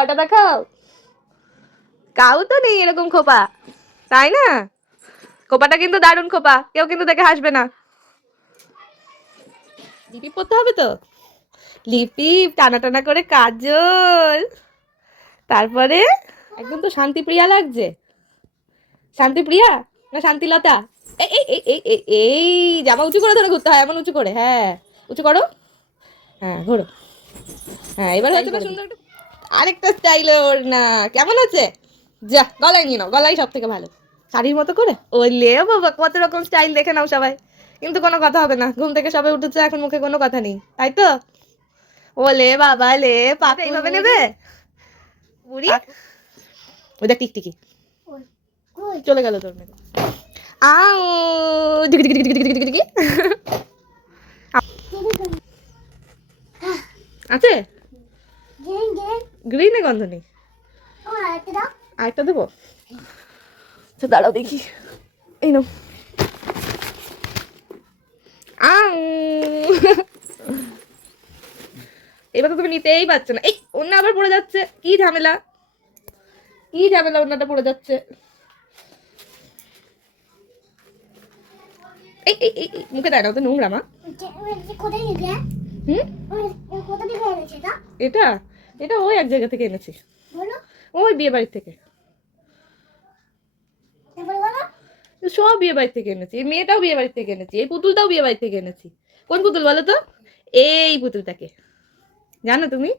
খোপাটা দেখাও। কাউ তো নেই এরকম খোপা, তাই না? খোপাটা কিন্তু দারুণ খোপা, কেউ কিন্তু দেখে হাসবে না। লিপি পরতে হবে তো, লিপি টানা টানা করে কাজল, তারপরে একদম তো শান্তিপ্রিয়া লাগছে। শান্তিপ্রিয়া না শান্তিলতা? এই এই এই এই এই এই জামা উঁচু করে ধরে ঘুরতে হয়, এমন উঁচু করে, হ্যাঁ উঁচু করো, হ্যাঁ ঘোরো, হ্যাঁ এবার হচ্ছে না সুন্দর। আরেকটা স্টাইল ওর না, কেমন আছে? যা গলায় নিয়ে নাও, গলাই সব থেকে ভালো, শাড়ির মতো করে। ওলে বাবা, কত রকম স্টাইল দেখে নাও সবাই, কিন্তু কোনো কথা হবে না, ঘুম থেকে সবাই উঠেছে, এখন মুখে কোনো কথা নেই, তাই তো? ওলে বাবা লে, পাপা এইভাবে নেবে বুড়ি? ওই দেখ টিকটিকি চলে গেল তোর মেয়ে। আও ডিকি ডিকি ডিকি ডিকি ডিকি ডিকি। আছে গ্রিনে গন্ধ নেই, আরেকটা দেবো, আচ্ছা দাঁড়াও দেখি, এই নাও। আউ এবার তো তুমি নিতেই পারছো না, এই ওন্না আবার পড়ে যাচ্ছে, কি ঝামেলা, কি ঝামেলা, ওন্নাটা পড়ে যাচ্ছে। এই এই এই এই, মুখে দেয় না, তো নোংরা মা। হুম, এটা এটা ওই এক জায়গা থেকে এনেছি, ওই বিয়ে বাড়ির থেকে, সব বিয়ে বাড়ি থেকে এনেছি, এই মেয়েটাও বিয়ে বাড়ি থেকে এনেছি, এই পুতুলটাও বিয়ে বাড়ি থেকে এনেছি। কোন পুতুল বলো তো? এই পুতুলটাকে জানো তুমি?